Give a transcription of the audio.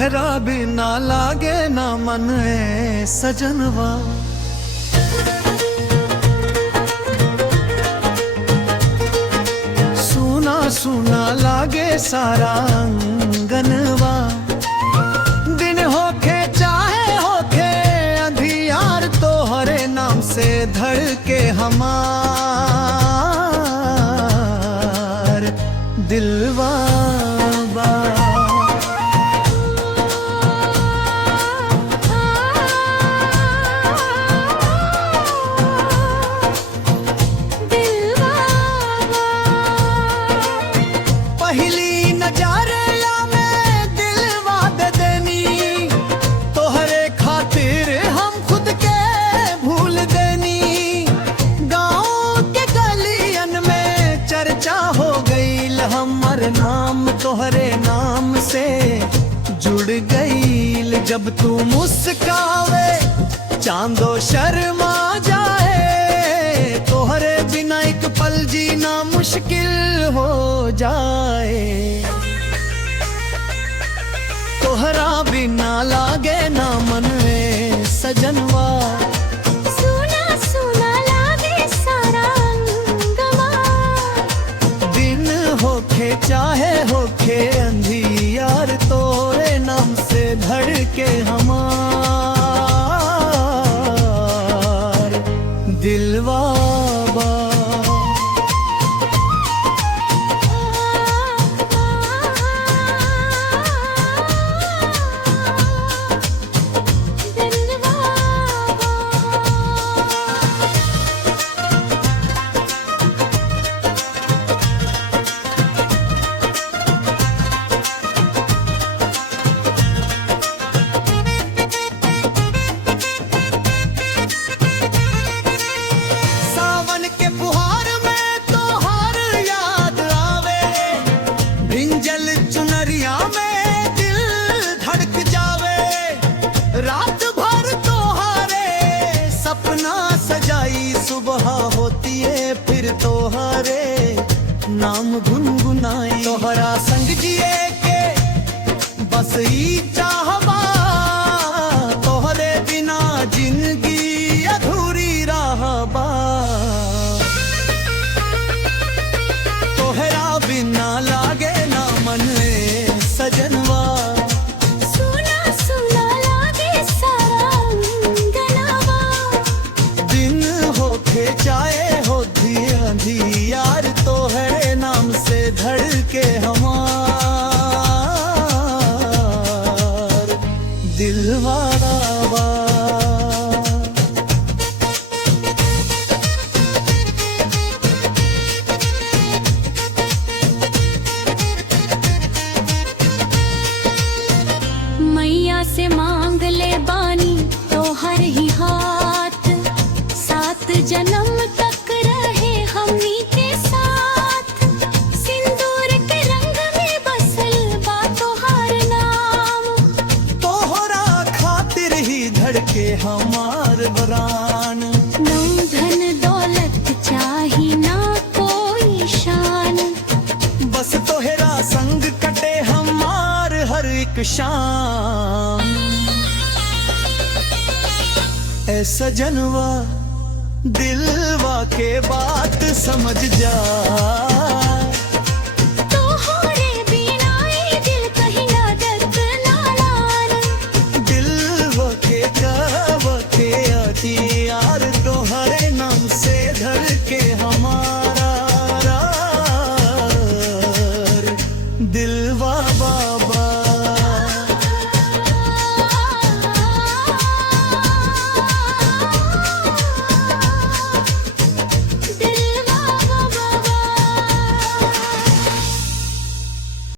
तोहरा बिना लागे ना मन ए सजनवा। सुना सुना लागे सारा अंगनवा। दिन होके चाहे होके अंधियार तोहरे नाम से धड़के हमार दिलवा। पहली नजारिया में दिलवा दे देनी, तोहरे खातिर हम खुद के भूल देनी। गाँव के गलियन में चर्चा हो गई, हमर नाम तोहरे नाम से जुड़ गई। जब तू मुस्कावे चांदो शर्मा जाए, तोहरे बिना एक पल जीना मुश्किल हो जाए। तोहरा बिना लागे ना मन ए सजनवा। सुना सुना लागे सारा अंगवा। दिन होके चाहे होके अंधियार तोरे नाम से धड़के हमार दिलवा। चुनरिया में दिल धड़क जावे, रात भर तोहारे सपना सजाई। सुबह होती है फिर तोहारे नाम गुनगुनाई। तोहरा संग जिए के बस ई चाहबा, तोहरे बिना जिंदगी अधूरी रहबा। तोहरा बिना लागे ना मन ए सजनवा। सुना सुना लागे सारा अंगनवा। दिन होके चाहे होती अंधियार तोहरे नाम से धड़के हमार दिलवा। मैया से मांग ले बानी तोहर ही हाथ, 7 जन्म तक रहे हमनी के साथ। सिंदूर के रंग में बसल बा तोहार नाम, तोहरा खातिर ही धड़के हमार बरान। ना धन दौलत चाही ना कोई शान, बस तोहरा संग कटे हमार हर एक शाम। ऐ सजनवा दिलवा के बात समझ जा।